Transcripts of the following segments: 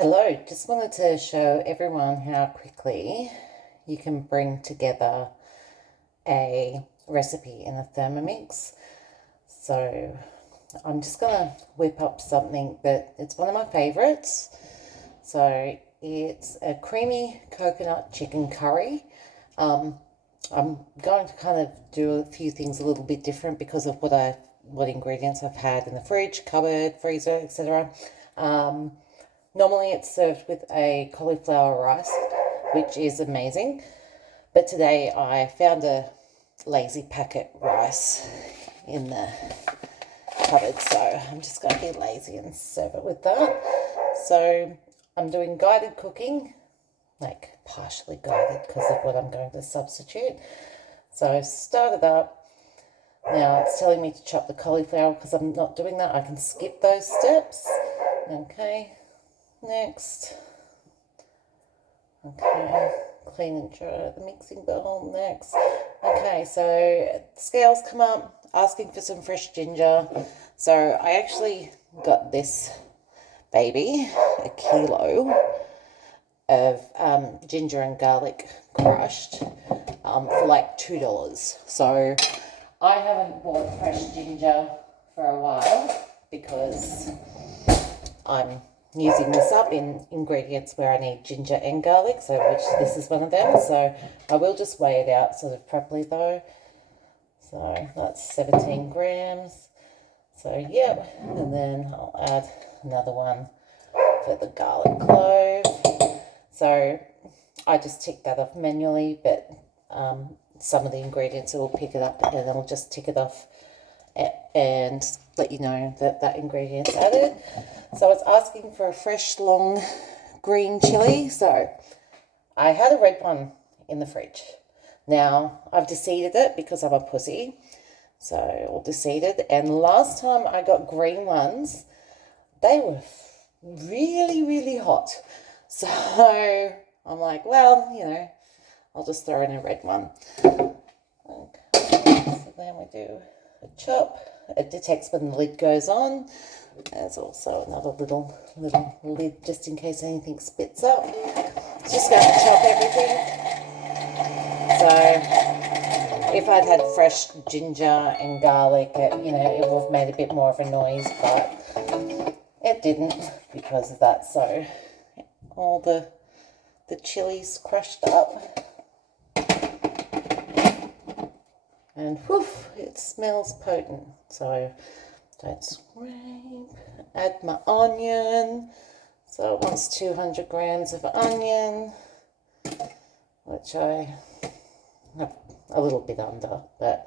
Hello, just wanted to show everyone how quickly you can bring together a recipe in a Thermomix. So I'm just going to whip up something that it's one of my favorites. So it's a creamy coconut chicken curry. I'm going to kind of do a few things a little bit different because of what ingredients I've had in the fridge, cupboard, freezer, etc. Normally it's served with a cauliflower rice, which is amazing. But today I found a lazy packet rice in the cupboard, so I'm just going to be lazy and serve it with that. So I'm doing guided cooking, like partially guided because of what I'm going to substitute. So I've started up. Now it's telling me to chop the cauliflower because I'm not doing that. I can skip those steps. Okay. Next, okay, clean and dry the mixing bowl. Next, okay, so scales come up asking for some fresh ginger. So I actually got this baby, a kilo of ginger and garlic crushed for like $2. So I haven't bought fresh ginger for a while because I'm using this up in ingredients where I need ginger and garlic, so this is one of them. So I will just weigh it out sort of properly though. So that's 17 grams. So yeah, and then I'll add another one for the garlic clove. So I just tick that off manually, but some of the ingredients will pick it up and then I'll just tick it off and let you know that that ingredient's added. So it's asking for a fresh long green chili. So I had a red one in the fridge. Now I've deseeded it because I'm a pussy. So all deseeded. And last time I got green ones, they were really, really hot. So I'm like, well, you know, I'll just throw in a red one. Okay, so then we do a chop. It detects when the lid goes on. There's also another little lid just in case anything spits up. Just going to chop everything. So if I'd had fresh ginger and garlic, it would have made a bit more of a noise, but it didn't because of that. So all the chilies crushed up. And whoof, it smells potent. So don't scrape. Add my onion. So it wants 200 grams of onion, which I have a little bit under, but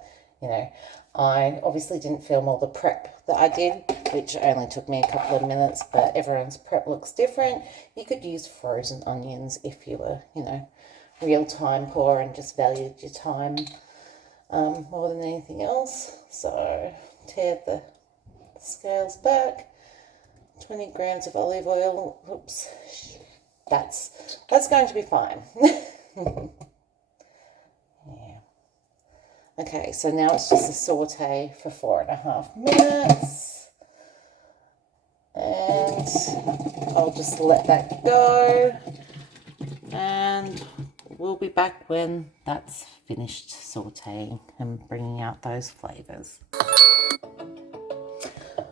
I obviously didn't film all the prep that I did, which only took me a couple of minutes, but everyone's prep looks different. You could use frozen onions if you were, real time poor and just valued your time more than anything else. So tear the scales back. 20 grams of olive oil. Oops, that's going to be fine. Yeah. Okay, so now it's just a saute for 4.5 minutes, and I'll just let that go, and we'll be back when that's finished sauteing and bringing out those flavors.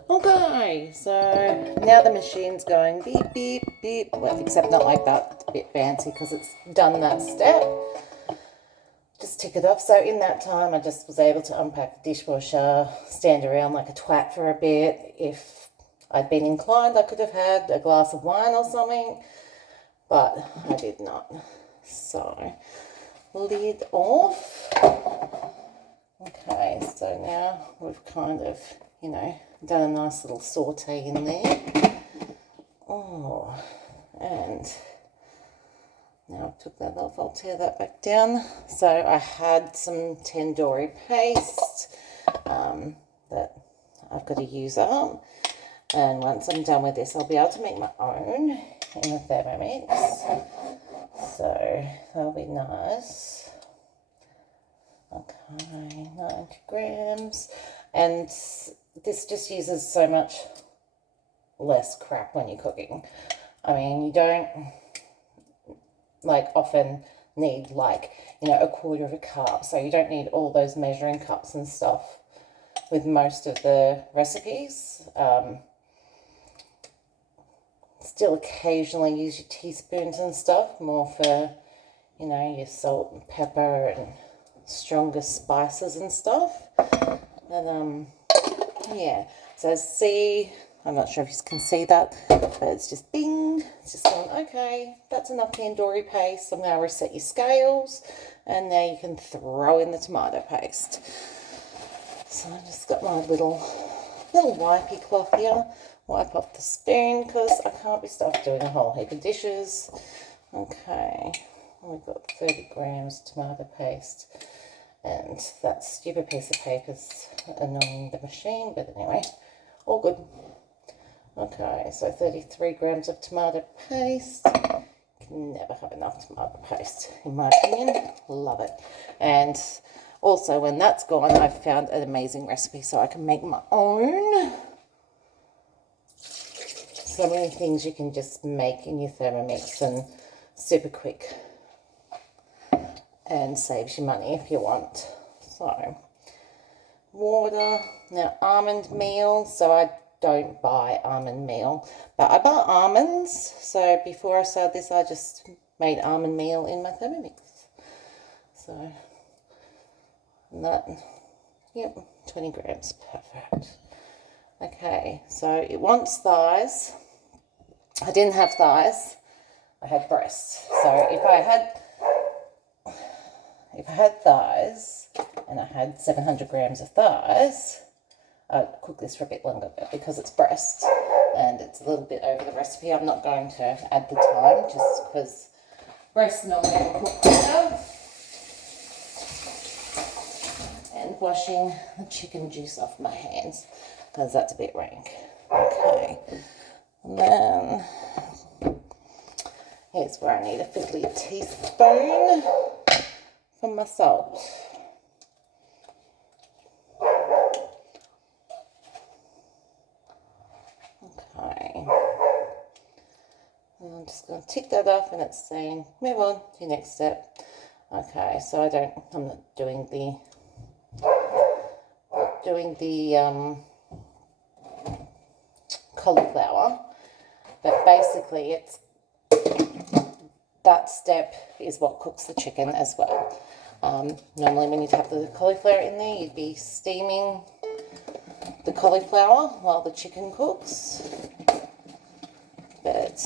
Okay, so now the machine's going beep, beep, beep. Well, except not like that. It's a bit fancy because it's done that step. Just tick it off. So in that time, I just was able to unpack the dishwasher, stand around like a twat for a bit. If I'd been inclined, I could have had a glass of wine or something, but I did not. So lid off. Okay, so now we've kind of, done a nice little saute in there. Oh, and now I took that off, I'll tear that back down. So I had some tandoori paste that I've got to use up. And once I'm done with this, I'll be able to make my own in the Thermomix. So that'll be nice. Okay, 90 grams. And this just uses so much less crap when you're cooking. I mean, you don't like often need like, you know, a quarter of a cup. So you don't need all those measuring cups and stuff with most of the recipes. Still occasionally use your teaspoons and stuff, more for, you know, your salt and pepper and stronger spices and stuff. And yeah, so see, I'm not sure if you can see that, but it's just bing, it's just going, okay, that's enough tandoori paste. I'm going to reset your scales, and now you can throw in the tomato paste. So I just got my little wipey cloth here, wipe off the spoon because I can't be stuffed doing a whole heap of dishes. Okay, we've got 30 grams tomato paste, and that stupid piece of paper's annoying the machine, but anyway, all good. Okay, so 33 grams of tomato paste. Can never have enough tomato paste, in my opinion. Love it. And also, when that's gone, I've found an amazing recipe so I can make my own. So many things you can just make in your Thermomix and super quick. And saves you money if you want. So, water. Now, almond meal. So I don't buy almond meal, but I buy almonds. So before I started this, I just made almond meal in my Thermomix. So, and that, yep, 20 grams, perfect. Okay, so it wants thighs. I didn't have thighs, I had breasts. So if I had thighs and I had 700 grams of thighs, I'd cook this for a bit longer, but because it's breast and it's a little bit over the recipe, I'm not going to add the time just because breasts normally cook quicker. And washing the chicken juice off my hands because that's a bit rank. Okay, and then here's where I need a fiddly teaspoon for my salt. Okay, and I'm just going to tick that off, and it's saying move on to your next step. Okay, so I'm not doing the cauliflower, but basically it's that step is what cooks the chicken as well. Normally when you'd have the cauliflower in there, you'd be steaming the cauliflower while the chicken cooks, but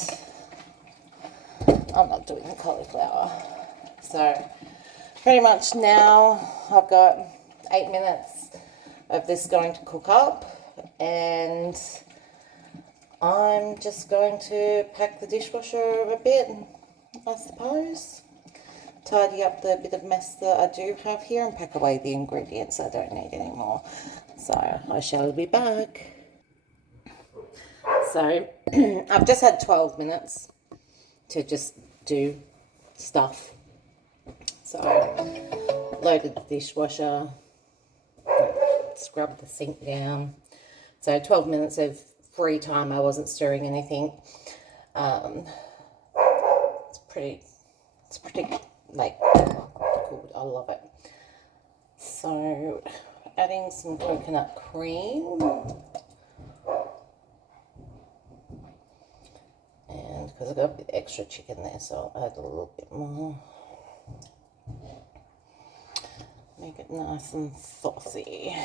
I'm not doing the cauliflower. So pretty much now I've got 8 minutes of this going to cook up, and I'm just going to pack the dishwasher a bit, I suppose. Tidy up the bit of mess that I do have here and pack away the ingredients I don't need anymore. So I shall be back. So I've just had 12 minutes to just do stuff. So loaded the dishwasher, scrubbed the sink down. So 12 minutes of free time. I wasn't stirring anything. It's pretty like good. I love it. So adding some coconut cream, and because I've got a bit extra chicken there, so I'll add a little bit more. Make it nice and saucy.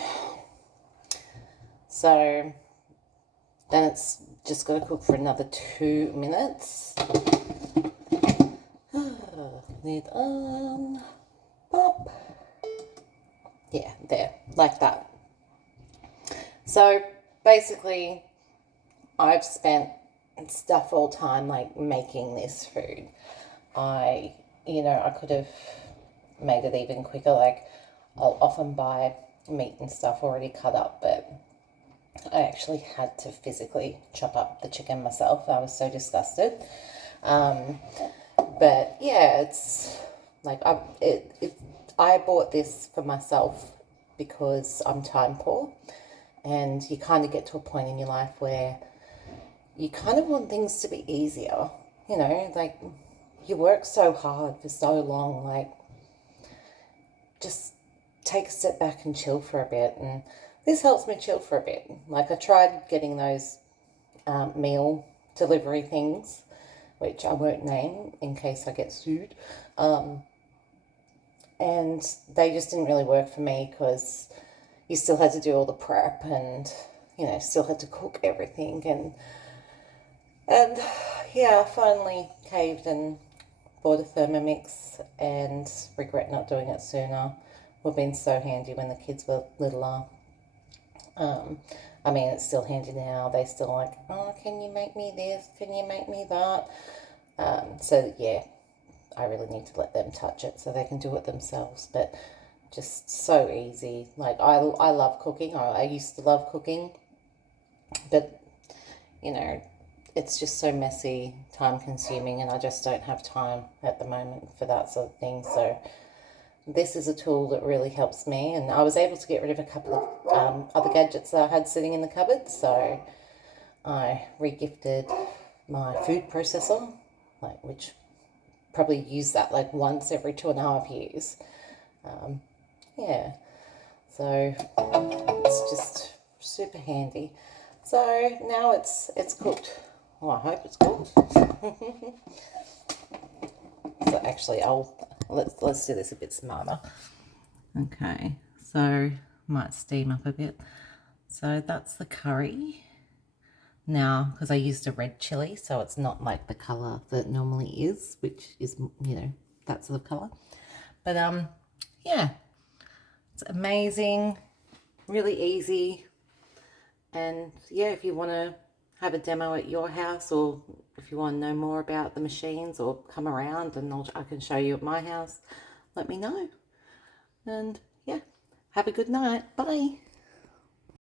So then it's just got to cook for another 2 minutes. Lid on. Pop. Yeah, there, like that. So basically, I've spent stuff all time like making this food. I could have made it even quicker. Like, I'll often buy meat and stuff already cut up, but I actually had to physically chop up the chicken myself. I was so disgusted. But yeah, it's like I bought this for myself because I'm time poor, and you kind of get to a point in your life where you kind of want things to be easier, you know, like you work so hard for so long, like just take a step back and chill for a bit. And this helps me chill for a bit. Like I tried getting those meal delivery things, which I won't name in case I get sued. And they just didn't really work for me because you still had to do all the prep and, you know, still had to cook everything. And yeah, I finally caved and bought a Thermomix and regret not doing it sooner. Would have been so handy when the kids were littler. I mean, it's still handy now. They still like, oh, can you make me this? Can you make me that? So yeah, I really need to let them touch it so they can do it themselves. But just so easy. Like I love cooking. I used to love cooking, but you know, it's just so messy, time consuming, and I just don't have time at the moment for that sort of thing. So this is a tool that really helps me, and I was able to get rid of a couple of other gadgets that I had sitting in the cupboard. So I regifted my food processor, like which probably use that like once every 2.5 years. Yeah, so it's just super handy. So now it's cooked. Oh, I hope it's cooked. So actually, let's do this a bit smarter. Okay, so might steam up a bit. So that's the curry. Now, because I used a red chili, so it's not like the color that it normally is, which is, you know, that sort of color. But yeah, it's amazing, really easy. And yeah, if you want to have a demo at your house, or if you want to know more about the machines, or come around and I can show you at my house, let me know. And yeah, have a good night. Bye.